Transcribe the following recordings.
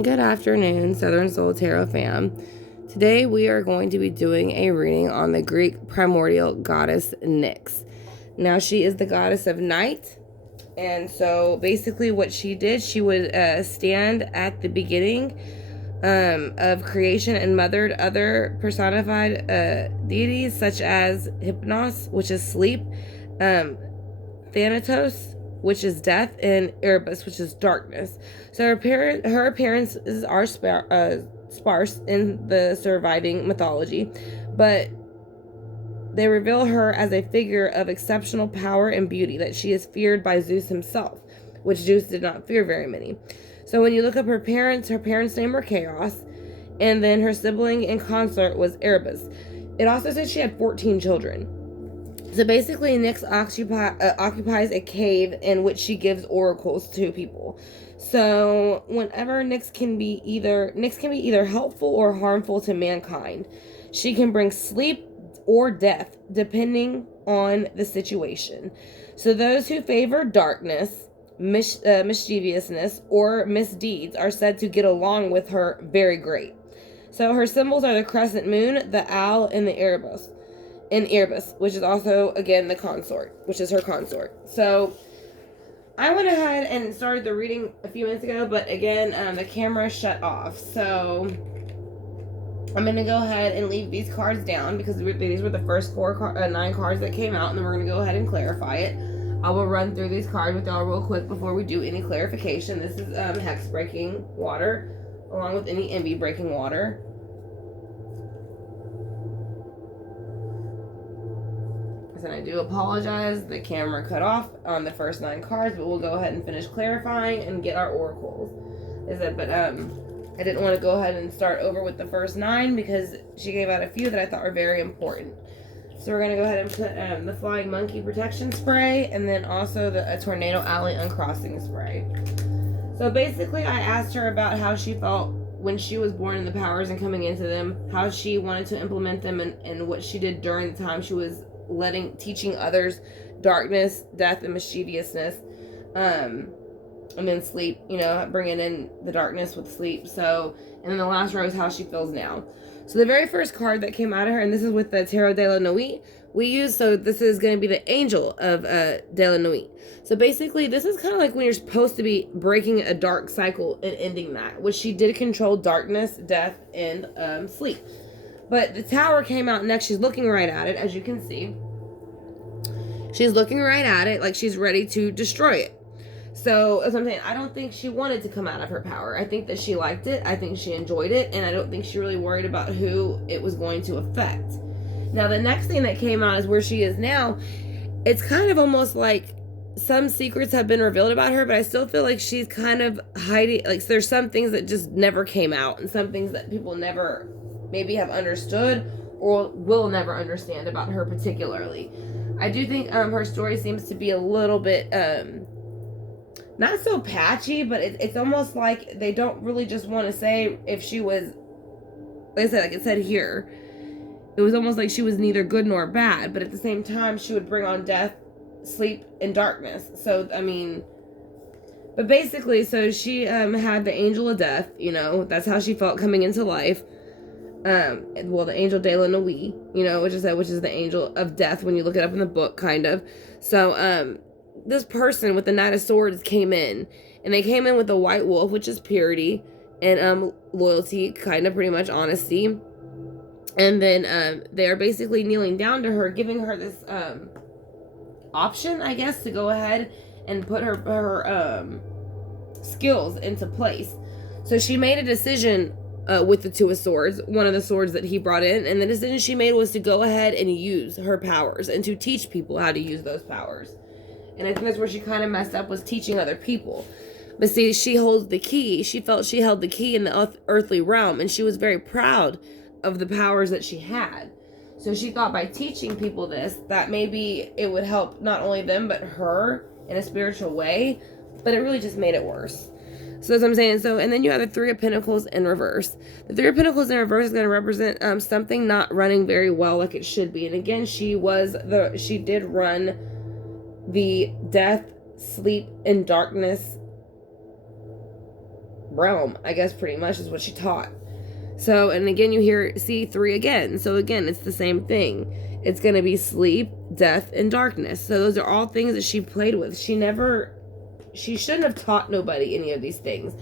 Good afternoon, Southern Soul Tarot fam. Today we are going to be doing a reading on the Greek primordial goddess Nyx. Now she is the goddess of night, and so basically what she did, she would stand at the beginning of creation and mothered other personified deities such as Hypnos, which is sleep, Thanatos, which is death, and Erebus, which is darkness. So her appearances are sparse in the surviving mythology, but they reveal her as a figure of exceptional power and beauty, that she is feared by Zeus himself, which Zeus did not fear very many. So when you look up her parents' name were Chaos, and then her sibling and consort was Erebus. It also says she had 14 children. So basically, Nyx occupies a cave in which she gives oracles to people. So whenever Nyx can be either helpful or harmful to mankind. She can bring sleep or death depending on the situation. So those who favor darkness, mischievousness, or misdeeds are said to get along with her very great. So her symbols are the crescent moon, the owl, and the Erebus. And Erebus, which is also, again, the consort, which is her consort. So I went ahead and started the reading a few minutes ago, but again, the camera shut off. So I'm going to go ahead and leave these cards down because these were the first 9 cards that came out, and then we're going to go ahead and clarify it. I will run through these cards with y'all real quick before we do any clarification. This is hex breaking water, along with any envy breaking water. And I do apologize, the camera cut off on the first 9 cards, but we'll go ahead and finish clarifying and get our oracles. I didn't want to go ahead and start over with the first 9 because she gave out a few that I thought were very important. So we're going to go ahead and put the Flying Monkey Protection Spray, and then also the Tornado Alley Uncrossing Spray. So basically I asked her about how she felt when she was born in the powers and coming into them, how she wanted to implement them, and what she did during the time she was teaching others darkness, death, and mischievousness, and then sleep, bringing in the darkness with sleep. So, and then the last row is how she feels now. So the very first card that came out of her, and this is with the Tarot de la Nuit so this is going to be the Angel of de la Nuit. So basically this is kind of like when you're supposed to be breaking a dark cycle and ending that, which she did control darkness, death, and sleep. But the Tower came out next. She's looking right at it, as you can see. She's looking right at it like she's ready to destroy it. So, as I'm saying, I don't think she wanted to come out of her power. I think that she liked it. I think she enjoyed it. And I don't think she really worried about who it was going to affect. Now, the next thing that came out is where she is now. It's kind of almost like some secrets have been revealed about her, but I still feel like she's kind of hiding. Like, there's some things that just never came out, and some things that people never maybe have understood or will never understand about her particularly. I do think her story seems to be a little bit not so patchy, but it's almost like they don't really just want to say if she was, like it said here, it was almost like she was neither good nor bad, but at the same time she would bring on death, sleep, and darkness. So but basically, so she had the Angel of Death, that's how she felt coming into life. The Angel de la Nuit, which is the Angel of Death when you look it up in the book, kind of. So, this person with the Knight of Swords came in, and they came in with a white wolf, which is purity and loyalty, kind of pretty much honesty. And then they are basically kneeling down to her, giving her this option, I guess, to go ahead and put her skills into place. So she made a decision with the Two of Swords, one of the swords that he brought in, and the decision she made was to go ahead and use her powers and to teach people how to use those powers. And I think that's where she kind of messed up, was teaching other people. But see, she holds the key. She felt she held the key in the earthly realm, and she was very proud of the powers that she had. So she thought by teaching people this, that maybe it would help not only them, but her in a spiritual way. But it really just made it worse. So as I'm saying, and then you have the Three of Pentacles in reverse. The Three of Pentacles in reverse is going to represent something not running very well like it should be. And again, she did run the death, sleep, and darkness realm, I guess, pretty much is what she taught. So, and again, you see 3 again. So again, it's the same thing. It's going to be sleep, death, and darkness. So those are all things that she played with. She shouldn't have taught nobody any of these things.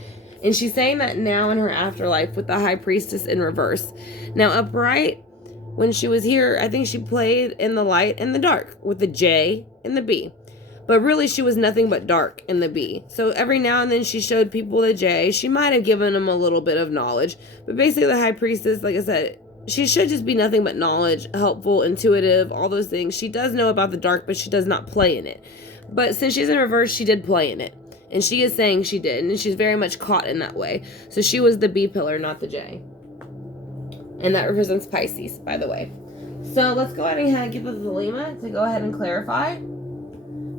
And she's saying that now in her afterlife with the high priestess in reverse. Now, upright, when she was here, I think she played in the light and the dark with the J and the B. But really, she was nothing but dark in the B. So every now and then she showed people the J. She might have given them a little bit of knowledge. But basically, the high priestess, like I said, she should just be nothing but knowledge, helpful, intuitive, all those things. She does know about the dark, but she does not play in it. But since she's in reverse, she did play in it. And she is saying she did. And she's very much caught in that way. So she was the B pillar, not the J. And that represents Pisces, by the way. So let's go ahead and get the Thelema to go ahead and clarify.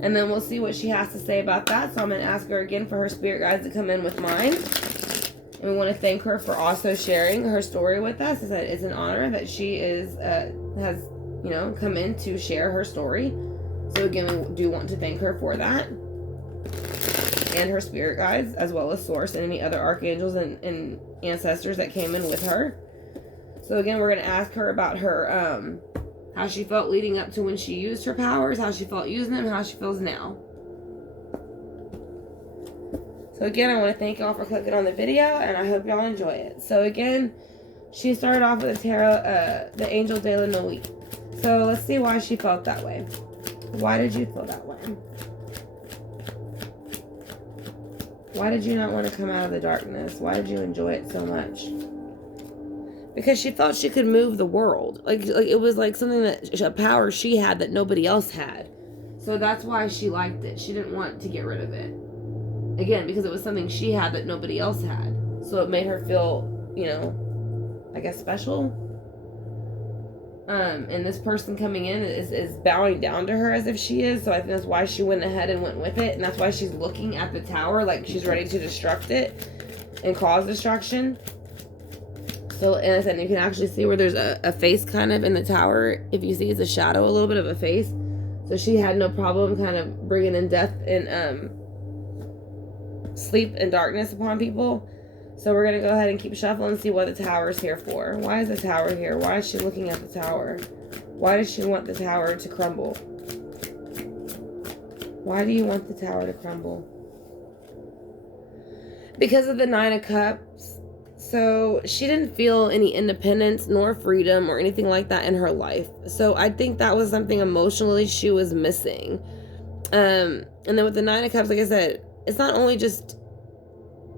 And then we'll see what she has to say about that. So I'm going to ask her again for her spirit guides to come in with mine. And we want to thank her for also sharing her story with us. It's an honor that she has come in to share her story. So again, we do want to thank her for that. And her spirit guides, as well as Source and any other archangels and ancestors that came in with her. So again, we're going to ask her about her, how she felt leading up to when she used her powers, how she felt using them, and how she feels now. So again, I want to thank y'all for clicking on the video, and I hope y'all enjoy it. So again, she started off with a tarot, the Angel de la Nuit. So let's see why she felt that way. Why did you feel that way? Why did you not want to come out of the darkness? Why did you enjoy it so much? Because she thought she could move the world. Like it was like something a power she had that nobody else had. So that's why she liked it. She didn't want to get rid of it. Again, because it was something she had that nobody else had. So it made her feel, I guess special. And this person coming in is bowing down to her as if she is. So I think that's why she went ahead and went with it. And that's why she's looking at the tower like she's ready to destruct it and cause destruction. So, and I said, you can actually see where there's a face kind of in the tower. If you see, it's a shadow, a little bit of a face. So she had no problem kind of bringing in death and sleep and darkness upon people. So we're going to go ahead and keep shuffling and see what the tower is here for. Why is the tower here? Why is she looking at the tower? Why does she want the tower to crumble? Why do you want the tower to crumble? Because of the 9 of Cups. So she didn't feel any independence nor freedom or anything like that in her life. So I think that was something emotionally she was missing. And then with the 9 of Cups, like I said, it's not only just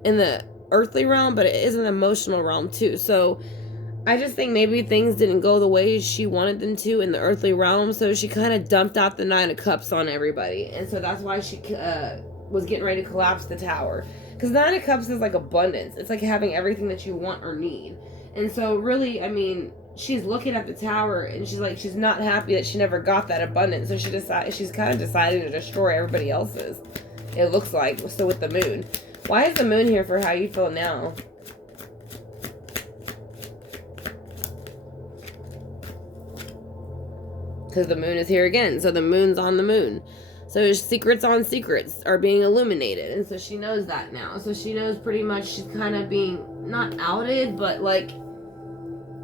in the earthly realm, but it is an emotional realm too. So I just think maybe things didn't go the way she wanted them to in the earthly realm. So she kind of dumped out the 9 of Cups on everybody. And so that's why she was getting ready to collapse the tower. Because 9 of Cups is like abundance. It's like having everything that you want or need. And so really, I mean, she's looking at the tower and she's not happy that she never got that abundance. So she's kind of deciding to destroy everybody else's. It looks like. So with the moon. Why is the moon here for how you feel now? Because the moon is here again. So the moon's on the moon. So secrets on secrets are being illuminated. And so she knows that now. So she knows pretty much she's kind of being, not outed, but like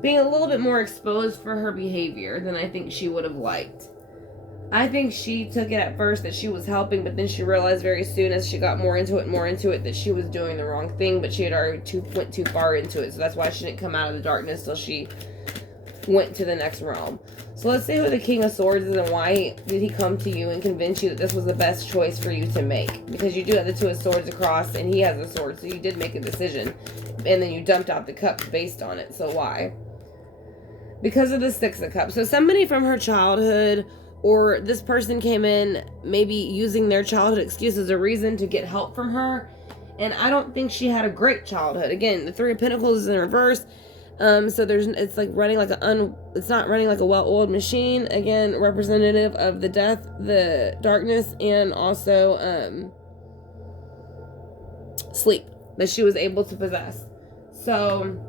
being a little bit more exposed for her behavior than I think she would have liked. I think she took it at first that she was helping, but then she realized very soon as she got more into it, that she was doing the wrong thing, but she had already went too far into it. So that's why she didn't come out of the darkness till she went to the next realm. So let's see who the King of Swords is and why did he come to you and convince you that this was the best choice for you to make. Because you do have the 2 of Swords across and he has a sword, so you did make a decision. And then you dumped out the cups based on it. So why? Because of the 6 of Cups. So somebody from her childhood, or this person came in maybe using their childhood excuse as a reason to get help from her. And I don't think she had a great childhood. Again, the 3 of Pentacles is in reverse. So it's like running like it's not running like a well-oiled machine. Again, representative of the death, the darkness, and also sleep that she was able to possess. So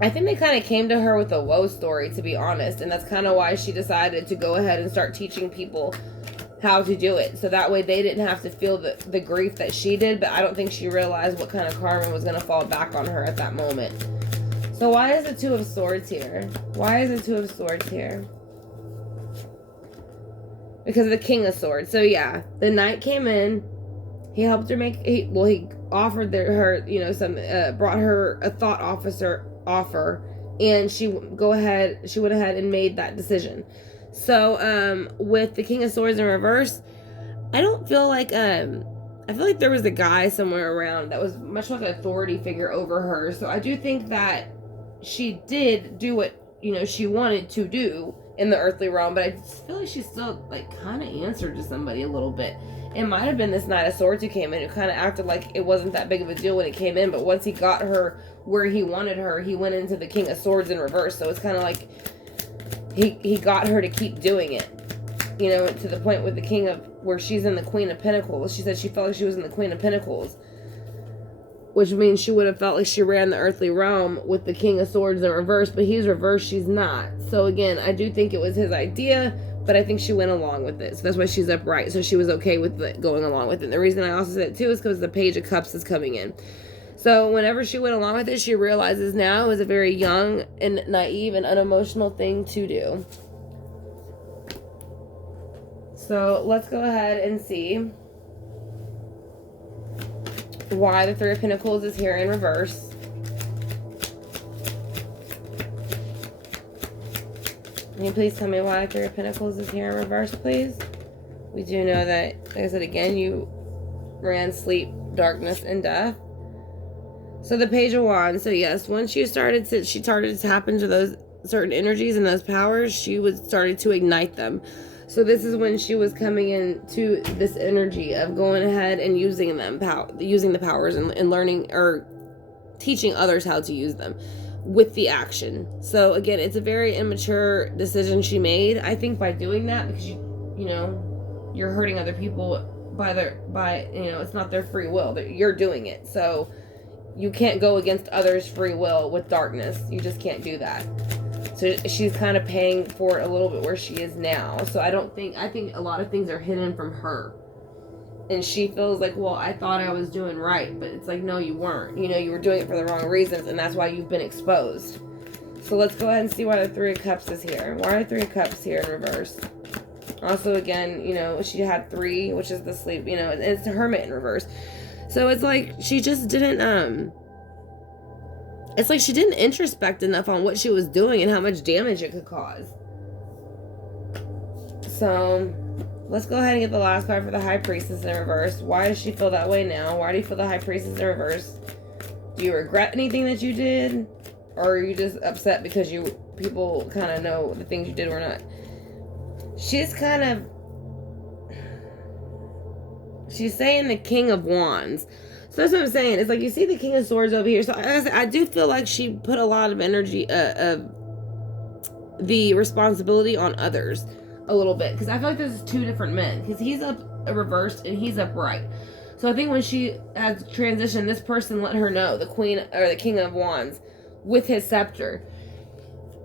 I think they kind of came to her with a woe story, to be honest. And that's kind of why she decided to go ahead and start teaching people how to do it. So that way they didn't have to feel the grief that she did, but I don't think she realized what kind of karma was going to fall back on her at that moment. So why is the Two of Swords here? Why is the Two of Swords here? Because of the King of Swords. So yeah, the Knight came in. He helped her make, he offered her, you know, brought her a thought offer, and she went ahead and made that decision. So, with the King of Swords in reverse, I don't feel like, I feel like there was a guy somewhere around that was much like an authority figure over her. So I do think that she did do what, you know, she wanted to do in the earthly realm, but I just feel like she still, like, kind of answered to somebody a little bit. It might have been this Knight of Swords who came in, who kind of acted like it wasn't that big of a deal when it came in, but once he got her where he wanted her, he went into the King of Swords in reverse. So it's kind of like he got her to keep doing it, you know, to the point with the King of, where she's in the Queen of Pentacles. She said she felt like she was in the Queen of Pentacles, which means she would have felt like she ran the earthly realm with the King of Swords in reverse, but he's reversed, she's not. So again, I do think it was his idea, but I think she went along with it. So that's why she's upright. So she was okay with it, going along with it. And the reason I also said it too is because the Page of Cups is coming in. So whenever she went along with it, she realizes now it was a very young and naive and unemotional thing to do. So let's go ahead and see why the Three of Pentacles is here in reverse. Can you please tell me why Three of Pentacles is here in reverse, please? We do know that, like I said again, you ran sleep, darkness, and death. So the Page of Wands. So yes, once she started to tap into those certain energies and those powers, she started to ignite them. So this is when she was coming into this energy of going ahead and using them, using the powers and learning or teaching others how to use them with the action. So again, it's a very immature decision she made, I think, by doing that, because you know, you're hurting other people by you know, it's not their free will. You're doing it. So you can't go against others' free will with darkness. You just can't do that. So she's kind of paying for it a little bit where she is now. So I think a lot of things are hidden from her. And she feels like, well, I thought I was doing right. But it's like, no, you weren't. You know, you were doing it for the wrong reasons. And that's why you've been exposed. So let's go ahead and see why the Three of Cups is here. Why are Three of Cups here in reverse? Also, again, you know, she had 3, which is the sleep. You know, and it's the Hermit in reverse. So it's like she just didn't, it's like she didn't introspect enough on what she was doing and how much damage it could cause. So let's go ahead and get the last card for the High Priestess in reverse. Why does she feel that way now? Why do you feel the High Priestess in reverse? Do you regret anything that you did? Or are you just upset because people kind of know the things you did were not? She's kind of, she's saying the King of Wands. So that's what I'm saying. It's like you see the King of Swords over here. So I do feel like she put a lot of energy of the responsibility on others a little bit. Because I feel like there's 2 different men. Because he's up reversed and he's upright. So I think when she has transitioned, this person let her know, the Queen or the King of Wands, with his scepter.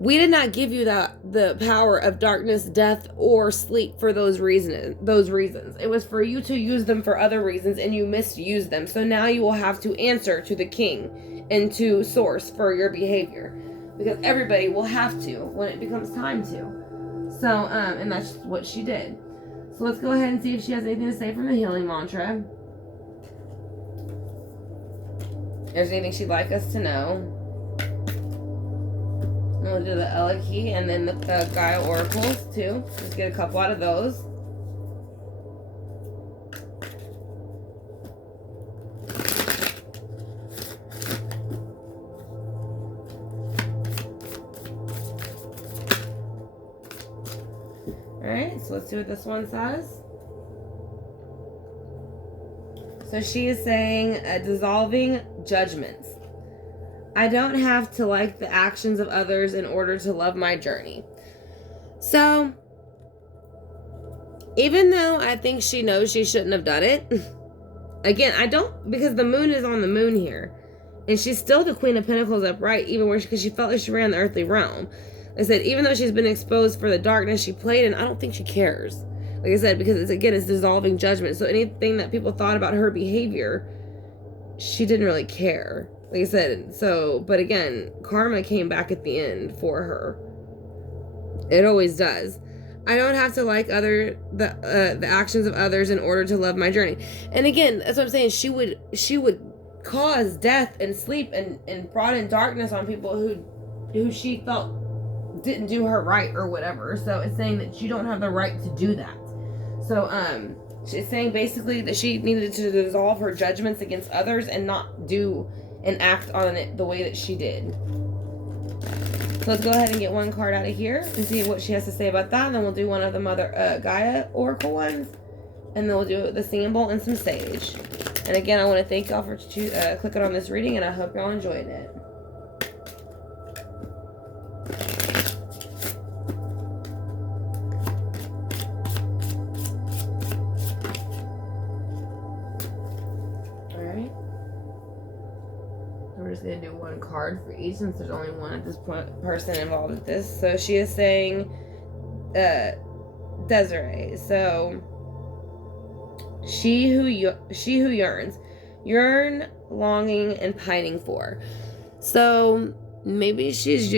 We did not give you the power of darkness, death, or sleep for those reasons. It was for you to use them for other reasons, and you misused them. So now you will have to answer to the King and to Source for your behavior, because everybody will have to when it becomes time to. So, and that's what she did. So let's go ahead and see if she has anything to say from the healing mantra. If there's anything she'd like us to know. We'll do the Eleki and then the Gaia Oracles too. Let's get a couple out of those. Alright, so let's see what this one says. So she is saying dissolving judgments. I don't have to like the actions of others in order to love my journey. So, even though I think she knows she shouldn't have done it, again, I don't, because the moon is on the moon here. And she's still the Queen of Pentacles upright, even where, because she felt like she ran the earthly realm. I said, even though she's been exposed for the darkness she played in, I don't think she cares. Like I said, because it's dissolving judgment. So anything that people thought about her behavior, she didn't really care. Like I said, so, but again, karma came back at the end for her. It always does. I don't have to like the actions of others in order to love my journey. And again, that's what I'm saying. She would cause death and sleep and brought in darkness on people who she felt didn't do her right or whatever. So it's saying that you don't have the right to do that. So she's saying basically that she needed to dissolve her judgments against others and not do and act on it the way that she did. So let's go ahead and get one card out of here and see what she has to say about that. And then we'll do one of the Mother Gaia Oracle ones. And then we'll do the singing bowl and some sage. And again, I want to thank y'all for clicking on this reading, and I hope y'all enjoyed it. Alright. We're just going to do one card for each since there's only one at this point person involved with this. So she is saying Desiree. So she who yearns, longing, and pining for. So maybe she's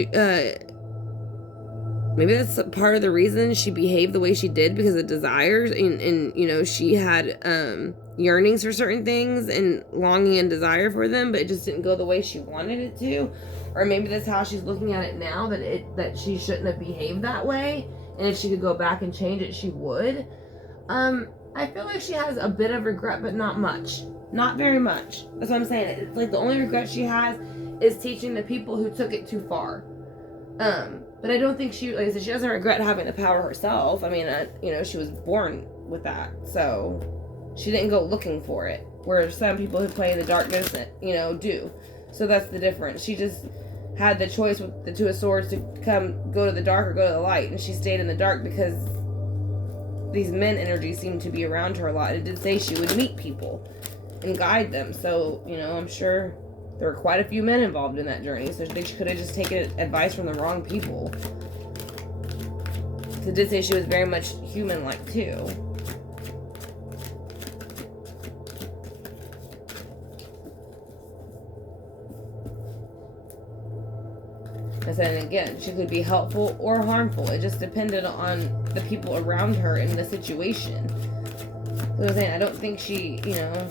maybe that's part of the reason she behaved the way she did, because of desires, and you know, she had yearnings for certain things and longing and desire for them, but it just didn't go the way she wanted it to. Or maybe that's how she's looking at it now, that she shouldn't have behaved that way, and if she could go back and change it, she would. I feel like she has a bit of regret, but not much. Not very much. That's what I'm saying. It's like the only regret she has is teaching the people who took it too far. But I don't think she, like I said, she doesn't regret having the power herself. I mean, you know, she was born with that. So she didn't go looking for it. Where some people who play in the darkness, you know, do. So that's the difference. She just had the choice with the Two of Swords to go to the dark or go to the light. And she stayed in the dark because these men energies seemed to be around her a lot. It did say she would meet people and guide them. So, you know, I'm sure there were quite a few men involved in that journey. So she could have just taken advice from the wrong people. It did say she was very much human-like too. I said, and again, she could be helpful or harmful. It just depended on the people around her and the situation. So I'm saying, I don't think she, you know,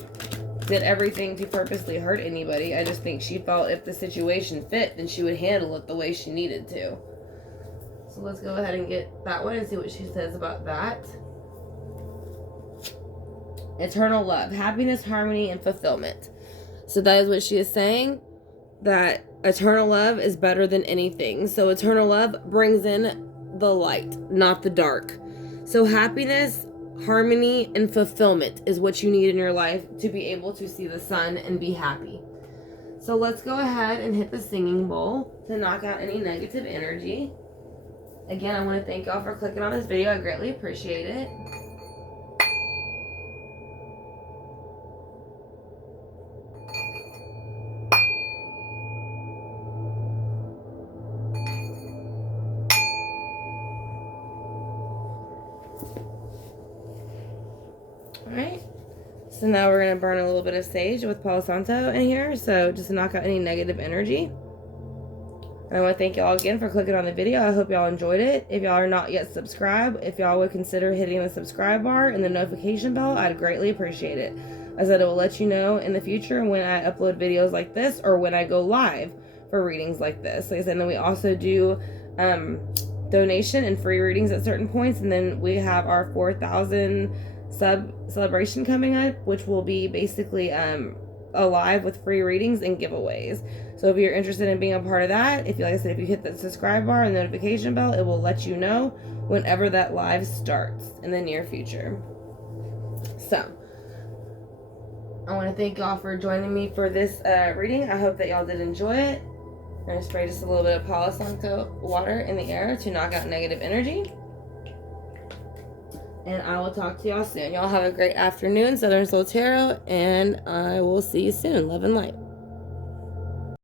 did everything to purposely hurt anybody. I just think she felt if the situation fit, then she would handle it the way she needed to. So let's go ahead and get that one and see what she says about that. Eternal love, happiness, harmony, and fulfillment. So that is what she is saying, that eternal love is better than anything. So eternal love brings in the light, not the dark. So happiness, harmony, and fulfillment is what you need in your life to be able to see the sun and be happy. So let's go ahead and hit the singing bowl to knock out any negative energy. Again, I want to thank y'all for clicking on this video. I greatly appreciate it. Alright, so now we're going to burn a little bit of sage with Palo Santo in here, so just to knock out any negative energy. And I want to thank y'all again for clicking on the video. I hope y'all enjoyed it. If y'all are not yet subscribed, if y'all would consider hitting the subscribe bar and the notification bell, I'd greatly appreciate it. I said it will let you know in the future when I upload videos like this or when I go live for readings like this. Like I said, and then we also do donation and free readings at certain points, and then we have our 4,000 sub celebration coming up, which will be basically alive with free readings and giveaways. So if you're interested in being a part of that, if you, like I said, if you hit the subscribe bar and notification bell, it will let you know whenever that live starts in the near future. So I want to thank y'all for joining me for this reading. I hope that y'all did enjoy it. I'm going to spray just a little bit of Palo Santo water in the air to knock out negative energy. And I will talk to y'all soon. Y'all have a great afternoon, Southern Soul Tarot, and I will see you soon. Love and light.